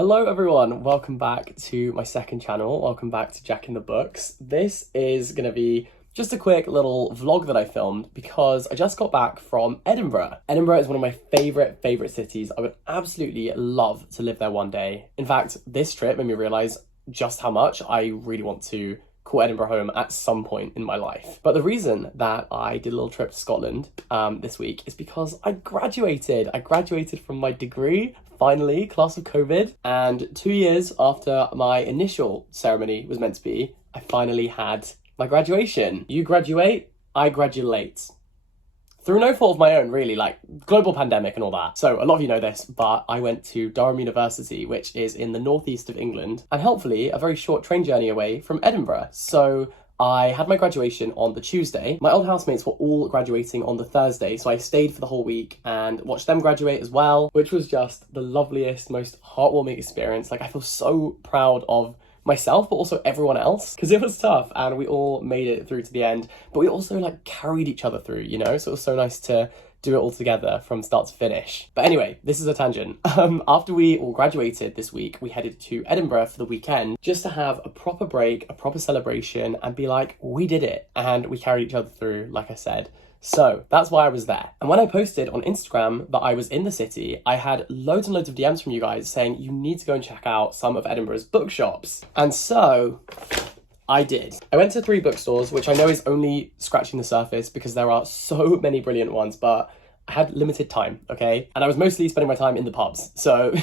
Hello everyone, welcome back to my second channel. Welcome back to Jack in the Books. This is going to be just a quick little vlog that I filmed because I just got back from Edinburgh. Edinburgh is one of my favourite cities. I would absolutely love to live there one day. In fact, this trip made me realise just how much I really want to call Edinburgh home at some point in my life. But the reason that I did a little trip to Scotland this week is because I graduated. I graduated from my degree, finally, class of COVID. And 2 years after my initial ceremony was meant to be, I finally had my graduation. You graduate, I gratulate. Through no fault of my own, really, like global pandemic and all that. So a lot of you know this, but I went to Durham University, which is in the northeast of England, and helpfully a very short train journey away from Edinburgh. So I had my graduation on the Tuesday. My old housemates were all graduating on the Thursday, so I stayed for the whole week and watched them graduate as well, which was just the loveliest, most heartwarming experience. Like, I feel so proud of myself, but also everyone else, because it was tough and we all made it through to the end, but we also like carried each other through, you know, so it was so nice to do it all together from start to finish. But anyway, this is a tangent. After we all graduated this week, we headed to Edinburgh for the weekend just to have a proper break, a proper celebration, and be like, we did it, and we carried each other through, like I said. So that's why I was there. And when I posted on Instagram that I was in the city, I had loads and loads of DMs from you guys saying you need to go and check out some of Edinburgh's bookshops. And so I did. I went to 3 bookstores, which I know is only scratching the surface because there are so many brilliant ones, but I had limited time, okay? And I was mostly spending my time in the pubs. So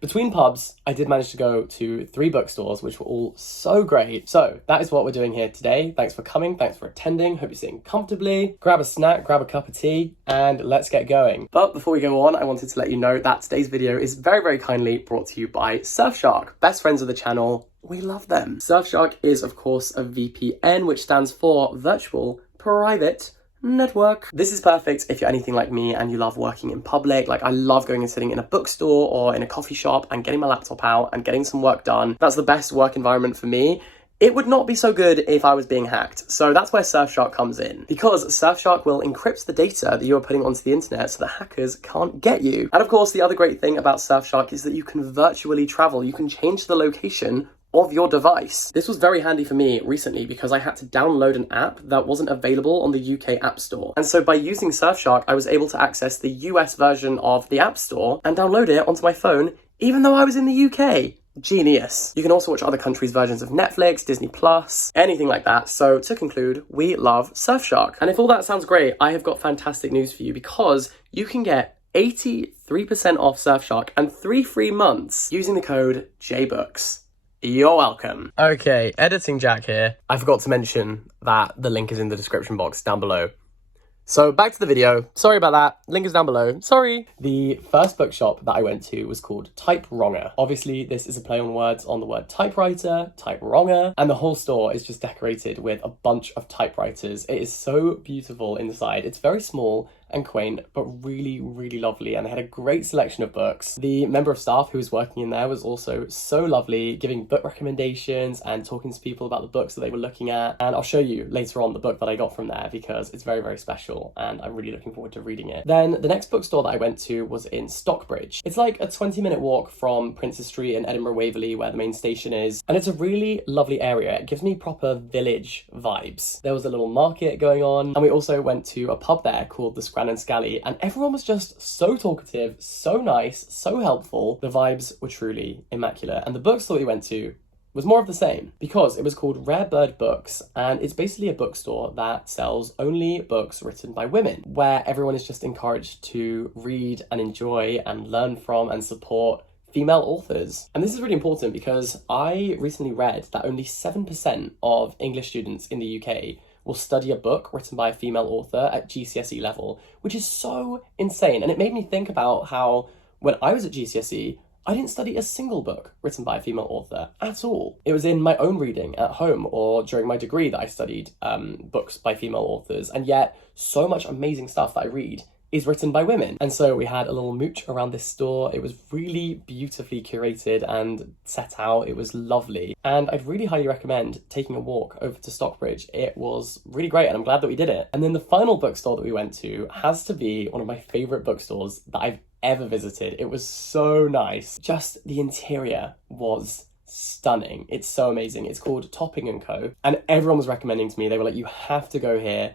between pubs, I did manage to go to 3 bookstores, which were all so great. So that is what we're doing here today. Thanks for coming. Thanks for attending. Hope you're sitting comfortably. Grab a snack, grab a cup of tea, and let's get going. But before we go on, I wanted to let you know that today's video is very kindly brought to you by Surfshark, best friends of the channel. We love them. Surfshark is, of course, a VPN, which stands for Virtual Private Network. This is perfect if you're anything like me and you love working in public. Like, I love going and sitting in a bookstore or in a coffee shop and getting my laptop out and getting some work done. That's the best work environment for me. It would not be so good if I was being hacked. So that's where Surfshark comes in, because Surfshark will encrypt the data that you're putting onto the internet so that hackers can't get you. And of course, the other great thing about Surfshark is that you can virtually travel. You can change the location of your device. This was very handy for me recently because I had to download an app that wasn't available on the UK App Store. And so by using Surfshark, I was able to access the US version of the App Store and download it onto my phone, even though I was in the UK. Genius. You can also watch other countries' versions of Netflix, Disney Plus, anything like that. So to conclude, we love Surfshark. And if all that sounds great, I have got fantastic news for you, because you can get 83% off Surfshark and 3 free months using the code JBooks. You're welcome. Okay, editing Jack here. I forgot to mention that the link is in the description box down below. So back to the video. Sorry about that. Link is down below. Sorry. The first bookshop that I went to was called Type Wronger. Obviously, this is a play on words on the word typewriter, type wronger, and the whole store is just decorated with a bunch of typewriters. It is so beautiful inside. It's very small and quaint, but really lovely, and they had a great selection of books. The member of staff who was working in there was also so lovely, giving book recommendations and talking to people about the books that they were looking at. And I'll show you later on the book that I got from there because it's very special and I'm really looking forward to reading it. Then the next bookstore that I went to was in Stockbridge. It's like a 20-minute walk from Princes Street in Edinburgh Waverley, where the main station is, and it's a really lovely area. It gives me proper village vibes. There was a little market going on, and we also went to a pub there called the Scran and Scally, and everyone was just so talkative, so nice, so helpful. The vibes were truly immaculate, and the bookstore we went to was more of the same, because it was called Rare Bird Books, and it's basically a bookstore that sells only books written by women, where everyone is just encouraged to read and enjoy and learn from and support female authors. And this is really important because I recently read that only 7% of English students in the UK will study a book written by a female author at GCSE level, which is so insane. And it made me think about how when I was at GCSE, I didn't study a single book written by a female author at all. It was in my own reading at home or during my degree that I studied books by female authors, and yet so much amazing stuff that I read is written by women. And so we had a little mooch around this store. It was really beautifully curated and set out. It was lovely. And I'd really highly recommend taking a walk over to Stockbridge. It was really great and I'm glad that we did it. And then the final bookstore that we went to has to be one of my favourite bookstores that I've ever visited. It was so nice. Just the interior was stunning. It's so amazing. It's called Topping and Co. And everyone was recommending to me, they were like, you have to go here.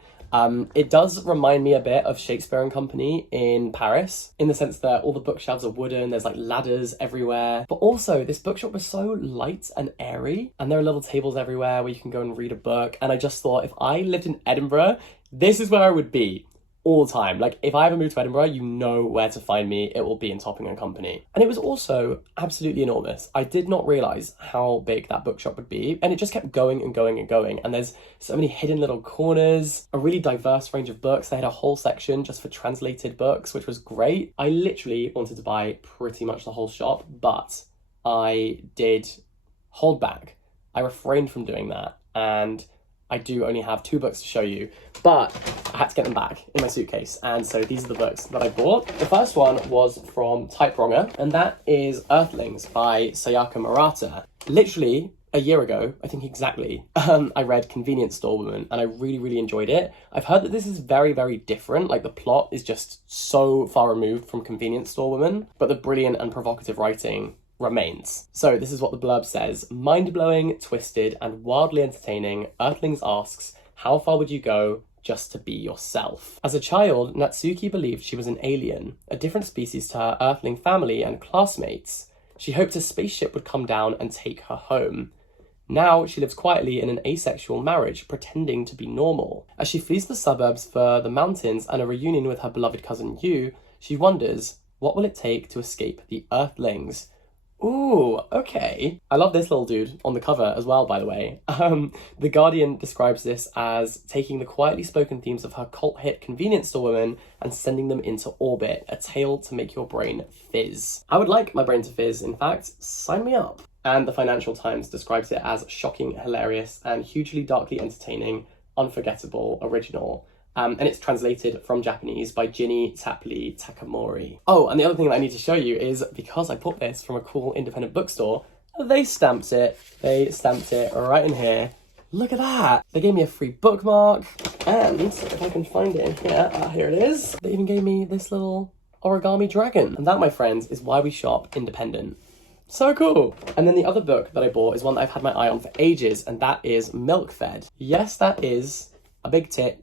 It does remind me a bit of Shakespeare and Company in Paris, in the sense that all the bookshelves are wooden, there's like ladders everywhere. But also, this bookshop was so light and airy, and there are little tables everywhere where you can go and read a book. And I just thought, if I lived in Edinburgh, this is where I would be all the time. Like, if I ever move to Edinburgh, you know where to find me. It will be in Topping and Company. And it was also absolutely enormous. I did not realise how big that bookshop would be. And it just kept going and going and going. And there's so many hidden little corners, a really diverse range of books. They had a whole section just for translated books, which was great. I literally wanted to buy pretty much the whole shop, but I did hold back. I refrained from doing that. And I do only have 2 books to show you, but I had to get them back in my suitcase. And so these are the books that I bought. The first one was from Type Wronger, and that is Earthlings by Sayaka Murata. Literally a year ago, I think exactly, I read Convenience Store Woman, and I really, really enjoyed it. I've heard that this is very, very different. Like, the plot is just so far removed from Convenience Store Woman, but the brilliant and provocative writing remains. So this is what the blurb says. Mind-blowing, twisted, and wildly entertaining, Earthlings asks, how far would you go just to be yourself? As a child, Natsuki believed she was an alien, a different species to her Earthling family and classmates. She hoped a spaceship would come down and take her home. Now she lives quietly in an asexual marriage, pretending to be normal. As she flees the suburbs for the mountains and a reunion with her beloved cousin Yu, she wonders, what will it take to escape the Earthlings? Ooh, okay. I love this little dude on the cover as well, by the way. The Guardian describes this as taking the quietly spoken themes of her cult hit Convenience Store Woman and sending them into orbit, a tale to make your brain fizz. I would like my brain to fizz, in fact. Sign me up. And the Financial Times describes it as shocking, hilarious, and hugely darkly entertaining, unforgettable, original. And it's translated from Japanese by Ginny Tapley Takamori. Oh, and the other thing that I need to show you is, because I bought this from a cool independent bookstore, they stamped it. They stamped it right in here. Look at that. They gave me a free bookmark. And if I can find it in here, here it is. They even gave me this little origami dragon. And that, my friends, is why we shop independent. So cool. And then the other book that I bought is one that I've had my eye on for ages, and that is Milk Fed. Yes, that is a big tit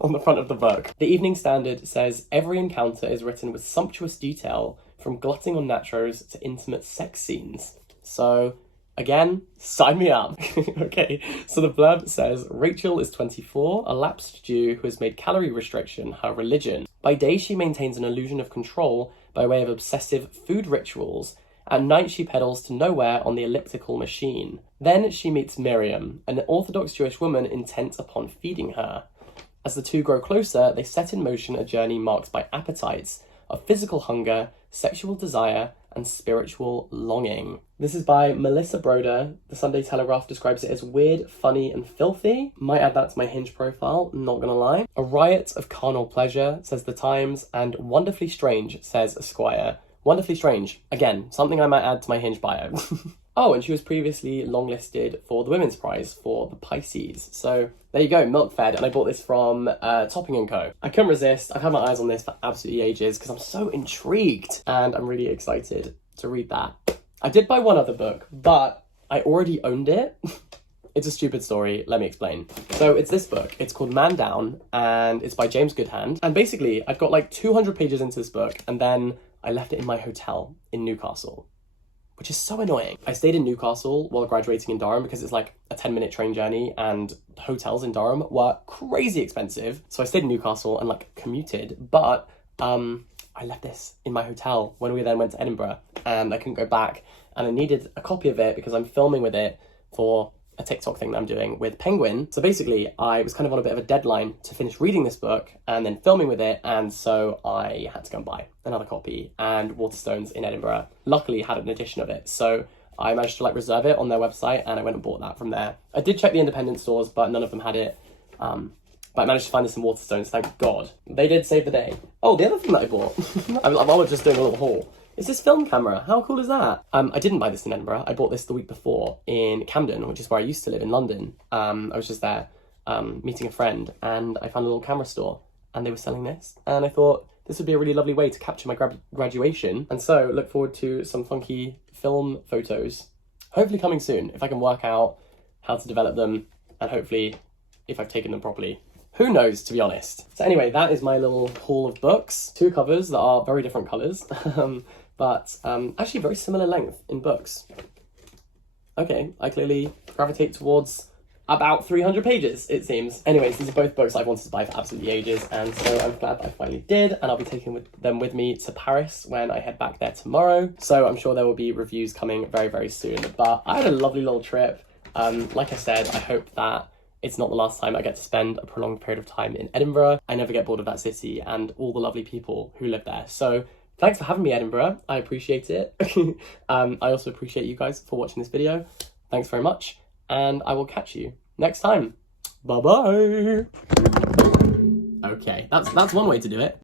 on the front of the book. The Evening Standard says, every encounter is written with sumptuous detail, from glutting on nachos to intimate sex scenes. So, again, sign me up. Okay, so the blurb says, Rachel is 24, a lapsed Jew who has made calorie restriction her religion. By day, she maintains an illusion of control by way of obsessive food rituals. At night, she pedals to nowhere on the elliptical machine. Then she meets Miriam, an Orthodox Jewish woman intent upon feeding her. As the two grow closer, they set in motion a journey marked by appetites of physical hunger, sexual desire, and spiritual longing. This is by Melissa Broder. The Sunday Telegraph describes it as weird, funny, and filthy. Might add that to my Hinge profile, not gonna lie. A riot of carnal pleasure, says the Times, and wonderfully strange, says Esquire. Wonderfully strange. Again, something I might add to my Hinge bio. Oh, and she was previously longlisted for the Women's Prize for the Pisces. So there you go, Milk Fed, and I bought this from Topping & Co. I couldn't resist. I've had my eyes on this for absolutely ages because I'm so intrigued, and I'm really excited to read that. I did buy one other book, but I already owned it. It's a stupid story, let me explain. So it's this book, it's called Man Down, and it's by James Goodhand. And basically, I'd got like 200 pages into this book, and then I left it in my hotel in Newcastle, which is so annoying. I stayed in Newcastle while graduating in Durham because it's like a 10-minute train journey, and hotels in Durham were crazy expensive. So I stayed in Newcastle and like commuted, but I left this in my hotel when we then went to Edinburgh, and I couldn't go back, and I needed a copy of it because I'm filming with it for a TikTok thing that I'm doing with Penguin. So basically, I was kind of on a bit of a deadline to finish reading this book and then filming with it, and so I had to go and buy another copy, and Waterstones in Edinburgh luckily had an edition of it. So I managed to like reserve it on their website, and I went and bought that from there. I did check the independent stores, but none of them had it. But I managed to find this in Waterstones, thank God. They did save the day. Oh, the other thing that I bought, I was just doing a little haul. It's this film camera. How cool is that? I didn't buy this in Edinburgh. I bought this the week before in Camden, which is where I used to live in London. I was just there meeting a friend, and I found a little camera store, and they were selling this. And I thought, this would be a really lovely way to capture my graduation. And so look forward to some funky film photos, hopefully coming soon, if I can work out how to develop them, and hopefully if I've taken them properly. Who knows, to be honest. So anyway, that is my little haul of books. 2 covers that are very different colours, but actually very similar length in books. Okay, I clearly gravitate towards about 300 pages, it seems. Anyways, these are both books I've wanted to buy for absolutely ages, and so I'm glad that I finally did, and I'll be taking them with me to Paris when I head back there tomorrow. So I'm sure there will be reviews coming very, very soon. But I had a lovely little trip. Like I said, I hope that it's not the last time I get to spend a prolonged period of time in Edinburgh. I never get bored of that city and all the lovely people who live there. So thanks for having me, Edinburgh. I appreciate it. I also appreciate you guys for watching this video. Thanks very much, and I will catch you next time. Bye-bye. Okay, that's one way to do it.